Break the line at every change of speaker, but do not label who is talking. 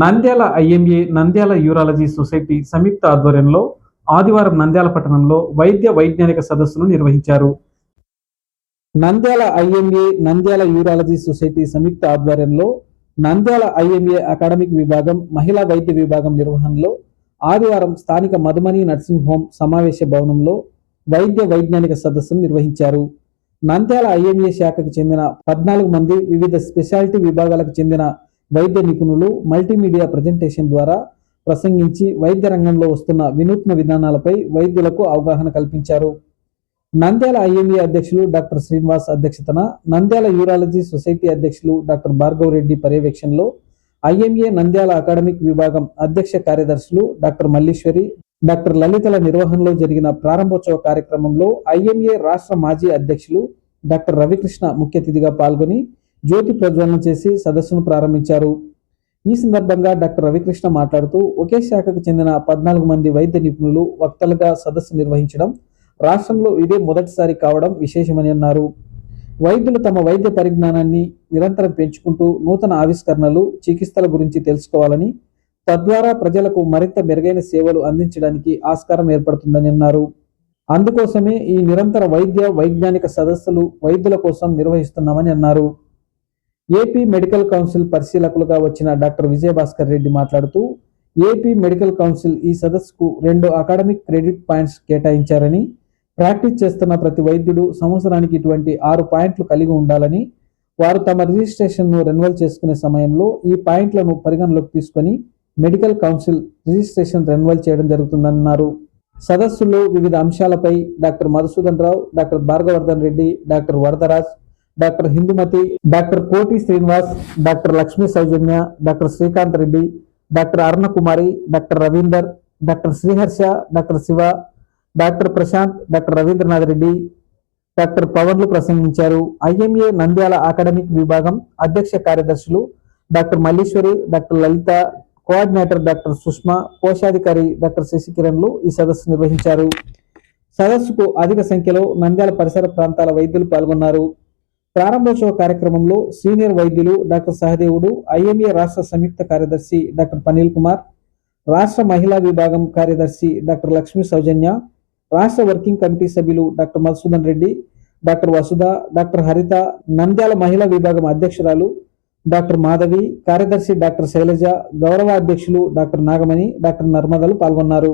Nandyal IMA Nandyal urology society సంయుక్త ఆధ్వర్యంలో ఆదివారం నంద్యాల పట్టణంలో వైద్య వైజ్ఞానిక సదస్సును నిర్వహించారు. Nandyal IMA Nandyal urology society సంయుక్త ఆధ్వర్యంలో నంద్యాల ఐఎంఏ అకాడమిక్ విభాగం మహిళా వైద్య విభాగం నిర్వహణలో ఆదివారం స్థానిక మధుమని నర్సింగ్ హోం సమావేశ భవనంలో వైద్య వైజ్ఞానిక సదస్సును నిర్వహించారు. నంద్యాల ఐఎంఏ శాఖకు చెందిన పద్నాలుగు మంది వివిధ స్పెషాలిటీ విభాగాలకు చెందిన వైద్య నిపుణులు మల్టీమీడియా ప్రజెంటేషన్ ద్వారా ప్రసంగించి వైద్య రంగంలో వస్తున్న వినూత్న విధానాలపై వైద్యులకు అవగాహన కల్పించారు. నంద్యాల ఐఎంఏ అధ్యక్షులు డాక్టర్ శ్రీనివాస్ అధ్యక్షతన నంద్యాల యూరాలజీ సొసైటీ అధ్యక్షులు డాక్టర్ భార్గవ్ రెడ్డి పర్యవేక్షణలో ఐఎంఏ నంద్యాల అకాడమిక్ విభాగం అధ్యక్ష కార్యదర్శులు డాక్టర్ మల్లీశ్వరి డాక్టర్ లలితల నిర్వహణలో జరిగిన ప్రారంభోత్సవ కార్యక్రమంలో ఐఎంఏ రాష్ట్ర మాజీ అధ్యక్షులు డాక్టర్ రవికృష్ణ ముఖ్య అతిథిగా పాల్గొని జ్యోతి ప్రజ్వలన చేసి సదస్సును ప్రారంభించారు. ఈ సందర్భంగా డాక్టర్ రవికృష్ణ మాట్లాడుతూ ఒకే శాఖకు చెందిన పద్నాలుగు మంది వైద్య నిపుణులు వక్తలుగా సదస్సు నిర్వహించడం రాష్ట్రంలో ఇదే మొదటిసారి కావడం విశేషమని అన్నారు. వైద్యులు తమ వైద్య పరిజ్ఞానాన్ని నిరంతరం పెంచుకుంటూ నూతన ఆవిష్కరణలు చికిత్సల గురించి తెలుసుకోవాలని తద్వారా ప్రజలకు మరింత మెరుగైన సేవలు అందించడానికి ఆస్కారం ఏర్పడుతుందని అన్నారు. అందుకోసమే ఈ నిరంతర వైద్య వైజ్ఞానిక సదస్సులు వైద్యుల కోసం నిర్వహిస్తున్నామని అన్నారు. ఏపీ మెడికల్ కౌన్సిల్ పరిశీలకులుగా వచ్చిన డాక్టర్ విజయభాస్కర్ రెడ్డి మాట్లాడుతూ ఏపీ మెడికల్ కౌన్సిల్ ఈ సదస్సుకు రెండు అకాడమిక్ క్రెడిట్ పాయింట్స్ కేటాయించారని ప్రాక్టీస్ చేస్తున్న ప్రతి వైద్యుడు సంవత్సరానికి ఇటువంటి ఆరు పాయింట్లు కలిగి ఉండాలని వారు తమ రిజిస్ట్రేషన్ను రెన్యువల్ చేసుకునే సమయంలో ఈ పాయింట్లను పరిగణలోకి తీసుకొని మెడికల్ కౌన్సిల్ రిజిస్ట్రేషన్ రెన్యువల్ చేయడం జరుగుతుందన్నారు. సదస్సులో వివిధ అంశాలపై doctor Madhusudan Rao doctor Bhargavardhan Reddy doctor Varadaraj doctor Hindumathi doctor Koti Srinivas doctor Lakshmi Soujanya doctor Srikanth Reddy doctor Arunakumari doctor Ravinder doctor Sriharsha doctor Siva doctor Prashanth doctor Ravindranath Reddy doctor పవన్లు ప్రసంగించారు. IMA Nandyal academic విభాగం అధ్యక్ష కార్యదర్శులు doctor Malleswari doctor Lalitha coordinator doctor Sushma కోశాధికారి doctor శశికిరణ్లు ఈ సదస్సు నిర్వహించారు. సదస్సుకు అధిక సంఖ్యలో నంద్యాల పరిసర ప్రాంతాల వైద్యులు పాల్గొన్నారు. ప్రారంభోత్సవ కార్యక్రమంలో సీనియర్ వైద్యులు డాక్టర్ సహదేవుడు ఐఎంఏ రాష్ట్ర సంయుక్త కార్యదర్శి డాక్టర్ పనీల్ కుమార్ రాష్ట్ర మహిళా విభాగం కార్యదర్శి డాక్టర్ లక్ష్మీ సౌజన్య రాష్ట్ర వర్కింగ్ కమిటీ సభ్యులు doctor Madhusudan Reddy doctor Vasudha doctor Haritha Nandyal మహిళా విభాగం అధ్యక్షురాలు డాక్టర్ మాధవి కార్యదర్శి డాక్టర్ శైలజ గౌరవ అధ్యక్షులు డాక్టర్ నాగమణి డాక్టర్ నర్మదలు పాల్గొన్నారు.